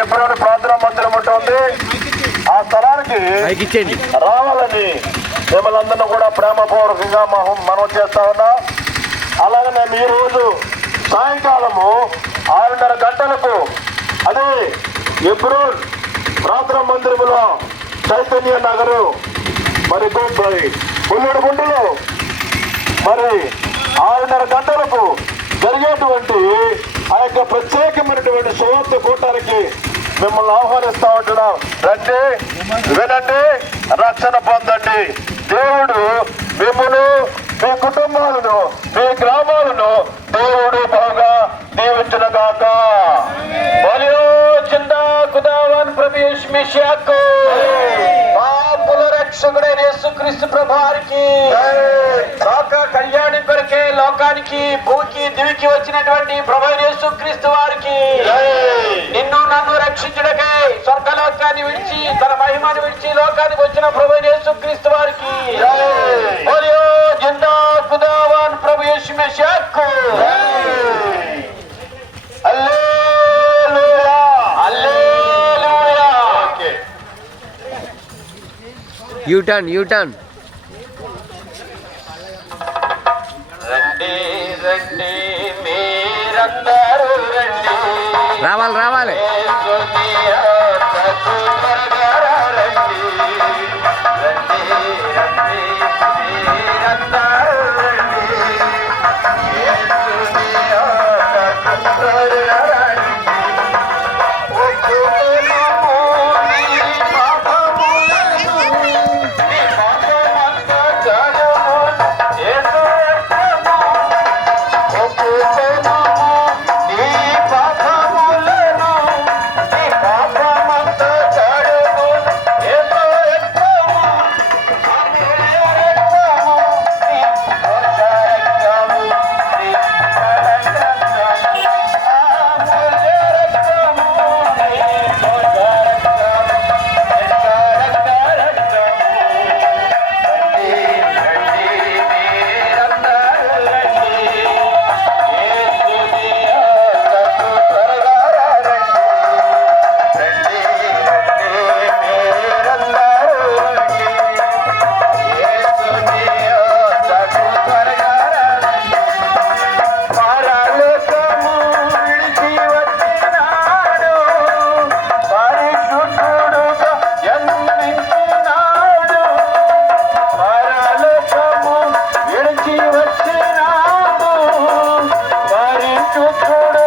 ఎప్పుడు ప్రార్థనా మందిరం ఉంటుంది. ఆ స్థలానికి రావాలని మిమ్మల్ని అందరినీ కూడా ప్రేమపూర్వకంగా మనం చేస్తా ఉన్నాం. అలాగే మేము ఈరోజు సాయంకాలము 6:30 గంటలకు అదే ఎప్పుడు ప్రార్థనా మందిరంలో చైతన్య నగరు మరి పుల్లెడు గుండెలో మరి 6:30 గంటలకు జరిగేటువంటి ఆ యొక్క ప్రత్యేకమైనటువంటి సువార్త కూటానికి మిమ్మల్ని ఆహ్వానిస్తా ఉంటున్నాం. రండి, వినండి, రక్షణ పొందండి. దేవుడు మిమ్మల్ని, మీ కుటుంబాలను, మీ గ్రామాలను దేవుడు బాగా దీవించిన గాక. బలియో చిందా ఖుదావన్ ప్రవేశ్ మిషాకు పాపుల రక్షకుడైన యేసుక్రీస్తు ప్రభువారికి లోక కళ్యాణి కొరకే లోకానికి భూకి దివికి వచ్చినటువంటి ప్రభు యేసుక్రీస్తు వారికి నిన్ను నన్ను రక్షించుటకై స్వర్గలోకాన్ని విడిచి తన మహిమను విడిచి లోకానికి వచ్చిన ప్రభు యేసుక్రీస్తు వారికి బలియో జిందా ఖుదావన్ ప్రభు యేసు మిషాకు. హల్లెలూయా, హల్లెలూయా. యూటర్న్ రండి రండి మీరందరూ రండి, రావాలి వచ్చినాడు పరిశుద్ధుడు